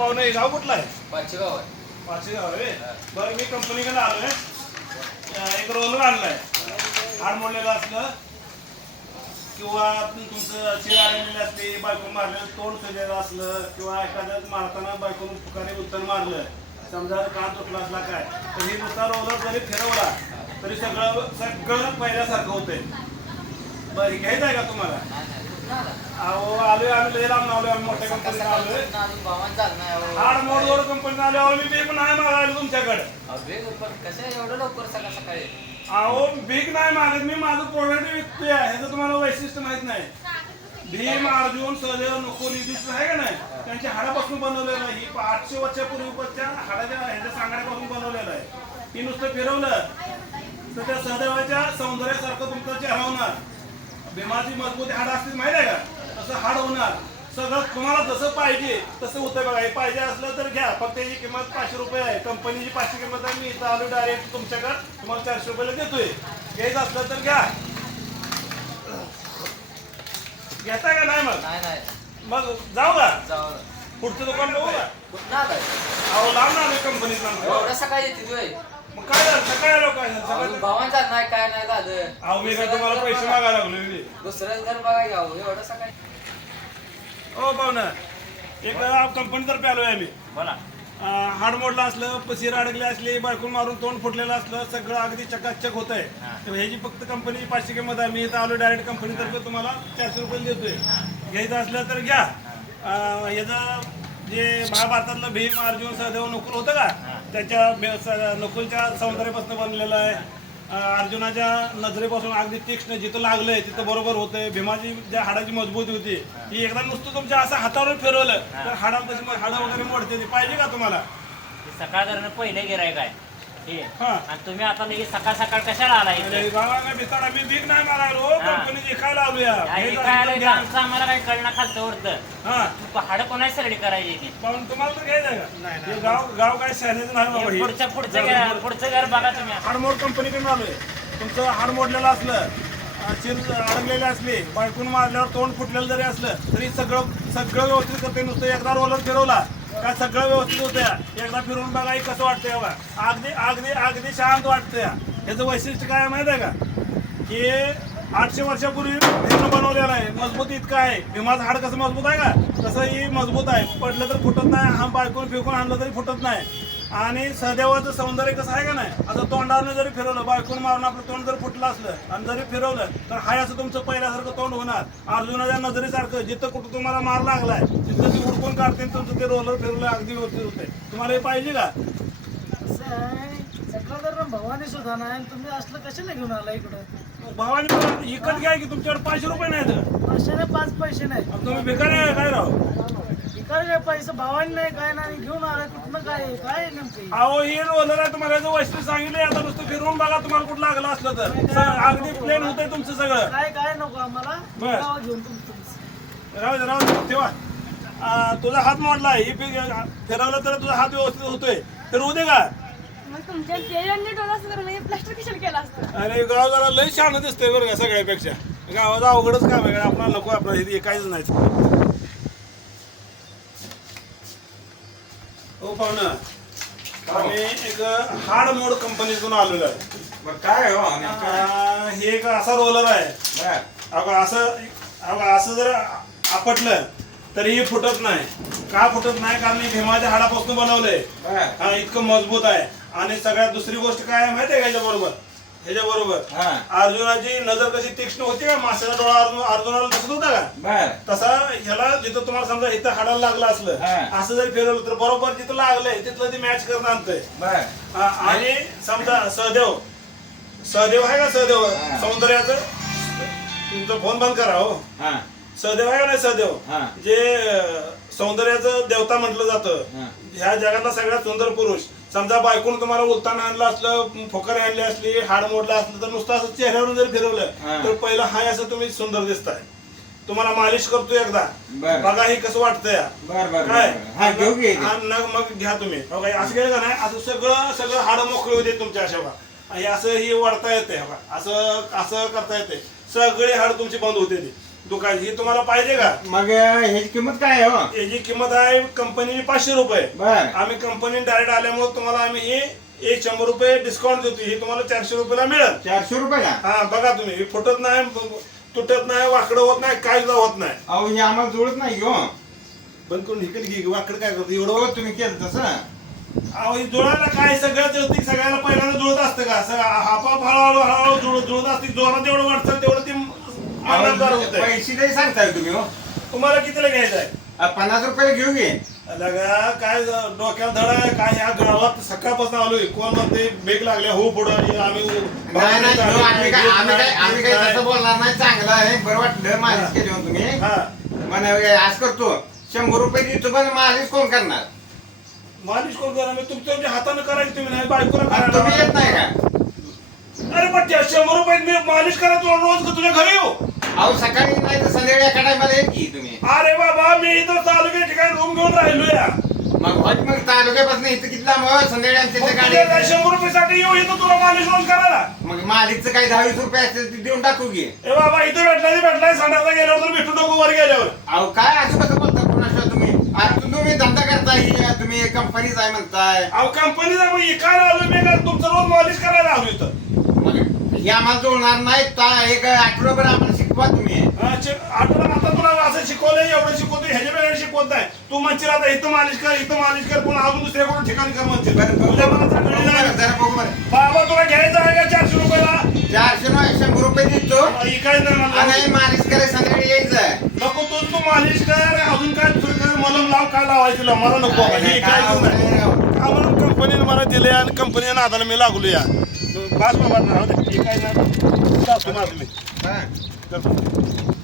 पाहुणे गाव कुठला आहे? पाचगाव आहे. पाचगाव आहे. बरं मी कंपनीकडे आलोय. एक रोलर आणलाय. हाड मोडलेलं असलं किंवा तुमचं शिर आलेलं असते, बायको मारलेलं तोंड सजलेलं असलं किंवा एखाद्या मारताना बायकोनं फुकाने उत्तर मारलं, समजा कान तुटला असला काय, तर ही नुसता रोलर जरी फिरवला तरी सगळं सगळं पहिल्यासारखं होतंय. बरं घ्यायचं आहे का तुम्हाला? अहो आलोय आम्ही लय लांब आलोय, आम्ही मोठ्या कंपनीत आलोय. हाड मोडवर कंपनीत आलो मी बीक नाही मागायला तुमच्याकडे. एवढं लवकर सकाळ सकाळी? अहो भीक नाही मागत मी, माझं प्रोडक्ट विकतोय. ह्याचं तुम्हाला वैशिष्ट्य माहित नाही. भीम अर्जुन सहदेव नकुल युधिष्ठिर आहे का नाही, त्यांच्या हाडापासून बनवलेलं आहे. ही 800 वर्षापूर्वीच्या हाडाच्या ह्याच्या सांगण्यापासून बनवलेलं आहे. ही नुसतं फिरवलं तर त्या सहदेवाच्या सौंदर्यासारखं तुमचा चेहरा होणार. भीमाची मजबूत हाड असतील माहिती आहे का, तसं हाड होणार. सगळं तुम्हाला जसं पाहिजे तसं होतं बघा. हे पाहिजे असलं तर घ्या. फक्त याची किंमत 500 रुपये आहे. कंपनीची 500 किंमत आहे. मी इथं आलो डायरेक्ट तुमच्याकडे, तुम्हाला 400 रुपयाला देतोय. घ्यायचं असलं तर घ्या. घेताय का नाही? मग नाही मग जाऊ का? जाऊ. पुढचं दुकान बघू का? कुठं आलाय? अहो लांब ना कंपनीत. एवढं सकाळी येते तुय? मग काय झालं? सकाळी आलो काय झालं? सकाळी भावान झालं नाही, काय नाही झालं. अहो मी काय तुम्हाला पैसे मागायला लागलो? दुसरं घर बघा घ्यावं एवढं सकाळी. हो पाहुणा, एक कंपनीतर्फे आलोय आम्ही. बोला. हाड मोडला असलं, पसीर अडकले असले, बायकून मारून तोंड फुटलेलं असलं, सगळं अगदी चकाचक होत आहे. तर ह्याची फक्त कंपनीची 500 किंमत आहे. मी इथं आलो डायरेक्ट कंपनीतर्फे तुम्हाला 400 रुपये देतोय. घ्यायचं असलं तर घ्या. ह्याचं जे महाभारतातलं भीम अर्जुन सहदेव नकुल होतं का, त्याच्या नकुलच्या सौंदर्यापासून बनलेलं आहे. अर्जुनाच्या नजरेपासून अगदी तीक्ष्ण जिथं लागलंय तिथं बरोबर होतंय. भीमाची ज्या हाडाची मजबूती होती ही एकदा नुसतं तुमच्या असं हातावर फिरवलं तर हाडाला तशी हाडं वगैरे मोडते. ती पाहिजे का तुम्हाला? सकाळ धरण पहिले गिरायक आहे हे. हा, आणि तुम्ही आता लगेच सकाळ सकाळ कशाला आला इथे? गावाला भिताडा मी भीक नाही मारायलो, कंपनी विकायला आलोया. आमचं आम्हाला काही कळणं खालतं वरतं. हा, हाडं कोणाची सरडी करायची ती? पण तुम्हाला तर घ्यायचं का? हे गाव काय शहराचं नाही बाबा हे. पुढचं घर बघा तुम्ही. हाडमोड कंपनीकडून आलोय. तुमचं हाड मोडलेलं असलं, चिर अडकलेले असले, बायकून मारल्यावर तोंड फुटलेलं जरी असलं तरी सगळं व्यवस्थित करते. नुसतं एकदा रोलर फिरवला का सगळं व्यवस्थित होतं. एकदा फिरून बघा कसं वाटतंय बघा. अगदी अगदी अगदी शांत वाटतंय. याचं वैशिष्ट्य काय माहित आहे का, की 800 वर्षापूर्वी भीमनं बनवलेलं आहे. मजबूत इतकं आहे. भीमाचं हाड कसं मजबूत आहे का, तसं ही मजबूत आहे. पडलं तर फुटत नाही. हा बायकून फिरकून आणलं तरी फुटत नाही. आणि सहदेवाचं सौंदर्य कसं आहे का नाही, आता तोंडावरनं जरी फिरवलं, बायकून मारून आपलं तोंड जर फुटलं असलं आणि जरी फिरवलं तर हाय असं तुमचं पहिल्यासारखं तोंड होणार. अर्जुनाच्या नजरेसारखं जिथं कुठं तुम्हाला मार लागलाय तिथं ती उडकून काढते. तुमचं ते रोलर फिरवलं अगदी व्यवस्थित होतंय. तुम्हाला हे पाहिजे का? सकाळ भवानी सुद्धा नाही, तुम्ही असलं कशाला घेऊन आला इकडं? भावाने इकत घ्या की तुमच्याकडे 500 रुपये नाहीत. 5 पैसे नाही. तुम्ही भिकारी आहे काय राव? इकडे काय पैसे भावानी नाही, काय नाही, घेऊन आला कुठनं? काय नेमकं? अहो ही रोलर आहे. तुम्हाला याचं वैशिष्ट्य सांगितलंय. आता नुसतं फिरवून बघा, तुम्हाला कुठं लागलं असलं तर अगदी प्लेन होतंय तुमचं सगळं. काय नको आम्हाला. बरं. घेऊन तुम्ही राहू दे तेव्हा. तुझा हात मोडला, ही फिरवलं तर तुझा हात व्यवस्थित होतोय. तर उद्या का तुमच्या प्लास्टर कशाला केला असतं? अरे गाव जरा लई छान दिसतंय बरं का सगळ्यापेक्षा. गावाचं अवघडच काम आहे. आपल्याला नको, आपल्याला हे काहीच नाही. हो पाहुणं, आम्ही एक हाड मोड कंपनीतून आलेलो आहे. काय हो? हे एक असा रोलर आहे. असं जर आपटलं तरीही फुटत नाही. का फुटत नाही? कारण हे भीमाच्या हाडापासून बनवलंय. हा, इतकं मजबूत आहे. आणि सगळ्यात दुसरी गोष्ट काय आहे माहिती आहे का, ह्याच्याबरोबर अर्जुनाची नजर कशी तीक्ष्ण होती का, माशाचा डोळा अर्जुनाला दिसत होता का, तसा ह्याला जिथं तुम्हाला समजा इथं हाडाला लागलं असलं, असं जर फिरवलं तर बरोबर जिथं लागलंय तिथलं ते मॅच करून आणतंय. आणि समजा सहदेव आहे का, सहदेव सौंदर्याचं, तुमचा फोन बंद करा हो. सहदेव आहे का नाही, सहदेव जे सौंदर्याचं देवता म्हटलं जातं. ह्या जगातला सगळ्यात सुंदर पुरुष. समजा बायकून तुम्हाला उलताना आणलं असलं, ठोकर आणली असली, हाड मोडलं असलं तर नुसतं असं चेहऱ्यावरून जर फिरवलं तर पहिलं हाय असं तुम्ही सुंदर दिसताय. तुम्हाला मालिश करतो एकदा, बघा हे कसं वाटतंय काय. मग घ्या तुम्ही. असं केलं का नाही, असं सगळं हाड मोकळी होते तुमच्या. अशा बघा, हे असं ही वाढता येते, असं करता येते. सगळे हाड तुमची बंद होते. दुकान ही तुम्हाला पाहिजे का? मग ह्याची किंमत काय आहे हो? याची किंमत आहे कंपनीची 500 रुपये. बर आम्ही कंपनी डायरेक्ट आल्यामुळे तुम्हाला आम्ही ही 100 रुपये डिस्काउंट देतो. ही तुम्हाला 400 रुपयाला मिळेल. 400 रुपयाला. हा बघा तुम्ही, ही फुटत नाही, तुटत नाही, वाकडं होत नाही, काय सुद्धा होत नाही. अहो हे आम्हाला जुळत नाही हो. बंद करून हिकडे घे, वाकडं काय करतो एवढं? हो तुम्ही केलं तसं. अहो ही जुळायला काय सगळं जुळती, सगळ्याला पहिल्यांदा जुळत असतं का? असं आपाप हळूहळू हळूहळू जुळत असते. जोरात जेवढं वाटतं तेवढं ती मानवदार होत आहे. पैसे नाही सांगताय तुम्ही हो. तुम्हाला कितीला घ्यायचं आहे? 50 रुपयाला घेऊ घे. लगा काय डोक्यात धडा आहे काय? ह्या गावात सकाळपासून आलोय, कोण म्हणते बेग लागल्या हो पुढं आम्ही नाही नाही हो, आम्ही काय तसं बोलणार नाही. चांगलं आहे, बरं वाटलं मालिश केली हो तुम्ही. हा म्हणा आज करतो 100 रुपये देतो, पण मालिश कोण करणार? मालिश कोण करा? मी तुमच्या हाताने करायची, तुम्ही नाही बायकोला आणि तुम्ही करा. येत नाही का? अरे पण त्या 100 रुपये मी मालिश करा तुला रोज का तुझ्या घरी येऊ? अहो सकाळी नाही तर संध्याकाळी एका टायमाला येत की तुम्ही. अरे बाबा मी इथं तालुक्या ठिकाणी रूम घेऊन राहिलो या. मग तालुक्यापासून इथं किती लांब हो? संध्याकाळी आमच्या इथं गाडी तुझ्या येते. 100 रुपयासाठी येऊ इथं तुला मालिश रोज करायला? मग मालिकचं काही 10-20 रुपये असेल ते देऊन टाकू की. ए बाबा इथं भेटलाय संडासला गेल्यावर तर भेटू नको वर गेल्यावर. अहो काय असं कसं बोलता कोणाशिवाय तुम्ही? आता तुम्ही धंदा करताय, तुम्ही कंपनीच आहे म्हणताय. अहो कंपनीचा मग इकायला आलो मी का तुमचं रोज मालिश करायला आलो इथं? मग हे आम्हाला जुळणार नाही. एक आठवडाभर आम्हाला शिकवा तुम्ही. आठवडा आता तुला असं शिकवलंय, एवढं शिकवतोय, ह्याच्या वेळेला शिकवत नाही. तू म्हणशील आता इथं मालिश कर, पुन्हा अजून दुसऱ्या कोणत्या ठिकाणी कर म्हणशील. बरं, बरं, तुझ्या मनात बरं, चांगली नाही. जरा बघू बरं. बाबा तुला घ्यायचं आहे का 400 रुपयाला? 400 नाही 100 रुपये देतो. इकायचं नाही मला. आणि मालिश करायला संध्याकाळी यायचं. नको तू मालिश कर, अजून काय दुसरं कर, मलम लाव, काय लावायचं तुला? मला नको बाबा, हे इकायचं नाही. आम्हाला कंपनीने मला दिले आणि कंपनीच्या नादाला मी लागलो या. बास बाबा राहू दे, इकायचं नाही. जातो माझं मी. हा. करतो.